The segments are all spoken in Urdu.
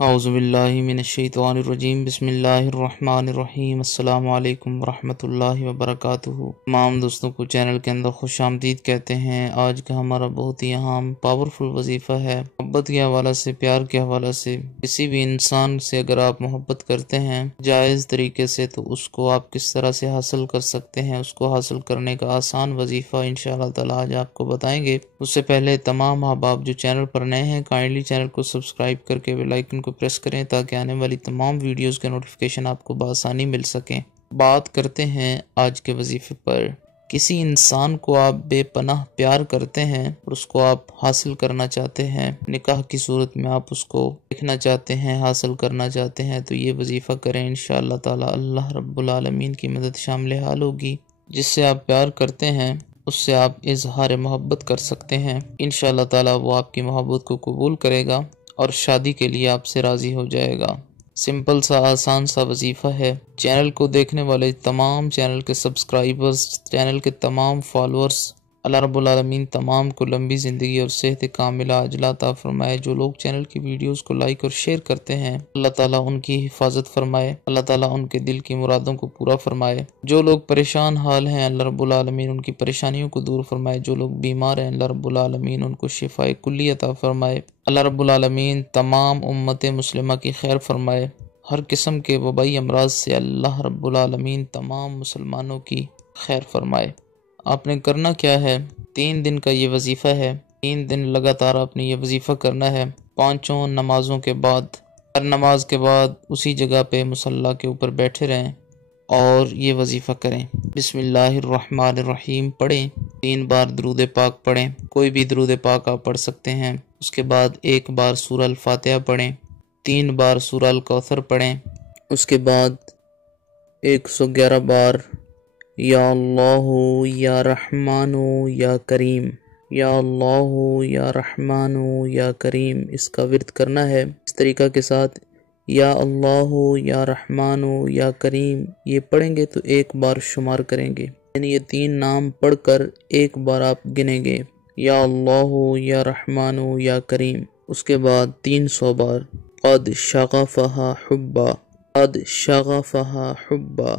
اعوذ من الرجیم بسم اللہ الرحمن الرحیم السلام علیکم ورحمۃ اللہ وبرکاتہ۔ تمام دوستوں کو چینل کے اندر خوش آمدید کہتے ہیں۔ آج کا ہمارا بہت ہی اہم پاورفل وظیفہ ہے محبت کے حوالے سے، پیار کے حوالے سے۔ کسی بھی انسان سے اگر آپ محبت کرتے ہیں جائز طریقے سے تو اس کو آپ کس طرح سے حاصل کر سکتے ہیں، اس کو حاصل کرنے کا آسان وظیفہ انشاءاللہ تعالی آج آپ کو بتائیں گے۔ اس سے پہلے تمام احباب جو چینل پر نئے ہیں کائنڈلی چینل کو سبسکرائب کر کے بیل آئیکن کو پریس کریں تاکہ آنے والی تمام ویڈیوز کے نوٹیفیکیشن آپ کو بآسانی مل سکیں۔ بات کرتے ہیں آج کے وظیفے پر۔ کسی انسان کو آپ بے پناہ پیار کرتے ہیں اور اس کو آپ حاصل کرنا چاہتے ہیں، نکاح کی صورت میں آپ اس کو دیکھنا چاہتے ہیں، حاصل کرنا چاہتے ہیں، تو یہ وظیفہ کریں انشاءاللہ تعالی اللہ رب العالمین کی مدد شامل حال ہوگی۔ جس سے آپ پیار کرتے ہیں اس سے آپ اظہار محبت کر سکتے ہیں، انشاءاللہ تعالی وہ آپ کی محبت کو قبول کرے گا اور شادی کے لیے آپ سے راضی ہو جائے گا۔ سمپل سا آسان سا وظیفہ ہے۔ چینل کو دیکھنے والے تمام چینل کے سبسکرائبرز، چینل کے تمام فالورز، اللہ رب العالمین تمام کو لمبی زندگی اور صحت کاملہ عاجلہ عطا فرمائے۔ جو لوگ چینل کی ویڈیوز کو لائک اور شیئر کرتے ہیں اللہ تعالیٰ ان کی حفاظت فرمائے، اللہ تعالیٰ ان کے دل کی مرادوں کو پورا فرمائے۔ جو لوگ پریشان حال ہیں اللہ رب العالمین ان کی پریشانیوں کو دور فرمائے۔ جو لوگ بیمار ہیں اللہ رب العالمین ان کو شفاء کلی عطا فرمائے۔ اللہ رب العالمین تمام امت مسلمہ کی خیر فرمائے۔ ہر قسم کے وبائی امراض سے اللہ رب العالمین تمام مسلمانوں کی خیر فرمائے۔ آپ نے کرنا کیا ہے، 3 دن کا یہ وظیفہ ہے۔ 3 دن لگاتار آپ نے یہ وظیفہ کرنا ہے۔ 5 نمازوں کے بعد، ہر نماز کے بعد اسی جگہ پہ مصلی کے اوپر بیٹھے رہیں اور یہ وظیفہ کریں۔ بسم اللہ الرحمن الرحیم پڑھیں، 3 بار درود پاک پڑھیں، کوئی بھی درود پاک آپ پڑھ سکتے ہیں۔ اس کے بعد 1 بار سورہ الفاتحہ پڑھیں، 3 بار سورہ الکوثر پڑھیں۔ اس کے بعد 111 بار یا اللہ یا رحمان یا کریم، یا اللہ یا رحمان یا کریم، اس کا ورد کرنا ہے اس طریقہ کے ساتھ۔ یا اللہ یا رحمان یا کریم یہ پڑھیں گے تو 1 بار شمار کریں گے، یعنی یہ 3 نام پڑھ کر 1 بار آپ گنیں گے، یا اللہ یا رحمان یا کریم۔ اس کے بعد 300 بار قد شغفہا حبا، قد شغفہا حبا،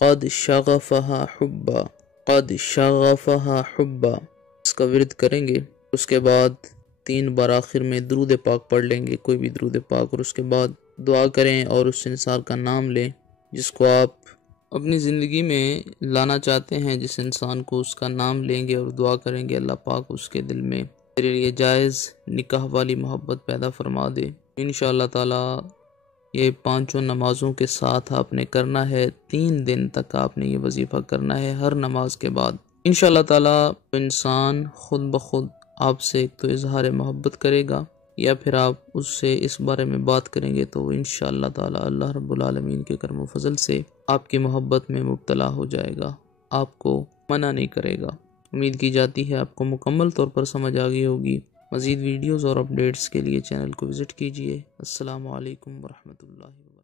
قد شغفہا حبا، قد شغفہا حبا، اس کا ورد کریں گے۔ اس کے بعد 3 بار آخر میں درود پاک پڑھ لیں گے، کوئی بھی درود پاک، اور اس کے بعد دعا کریں اور اس انسان کا نام لیں جس کو آپ اپنی زندگی میں لانا چاہتے ہیں۔ جس انسان کو اس کا نام لیں گے اور دعا کریں گے اللہ پاک اس کے دل میں میرے لیے جائز نکاح والی محبت پیدا فرما دے۔ انشاءاللہ تعالی یہ 5 نمازوں کے ساتھ آپ نے کرنا ہے۔ 3 دن تک آپ نے یہ وظیفہ کرنا ہے ہر نماز کے بعد۔ انشاءاللہ تعالی انسان خود بخود آپ سے ایک تو اظہار محبت کرے گا یا پھر آپ اس سے اس بارے میں بات کریں گے تو انشاءاللہ تعالی اللہ رب العالمین کے کرم و فضل سے آپ کی محبت میں مبتلا ہو جائے گا، آپ کو منع نہیں کرے گا۔ امید کی جاتی ہے آپ کو مکمل طور پر سمجھ آ گئی ہوگی۔ مزید ویڈیوز اور اپڈیٹس کے لیے چینل کو وزٹ کیجیے۔ السلام علیکم ورحمۃ اللہ وبرکاتہ۔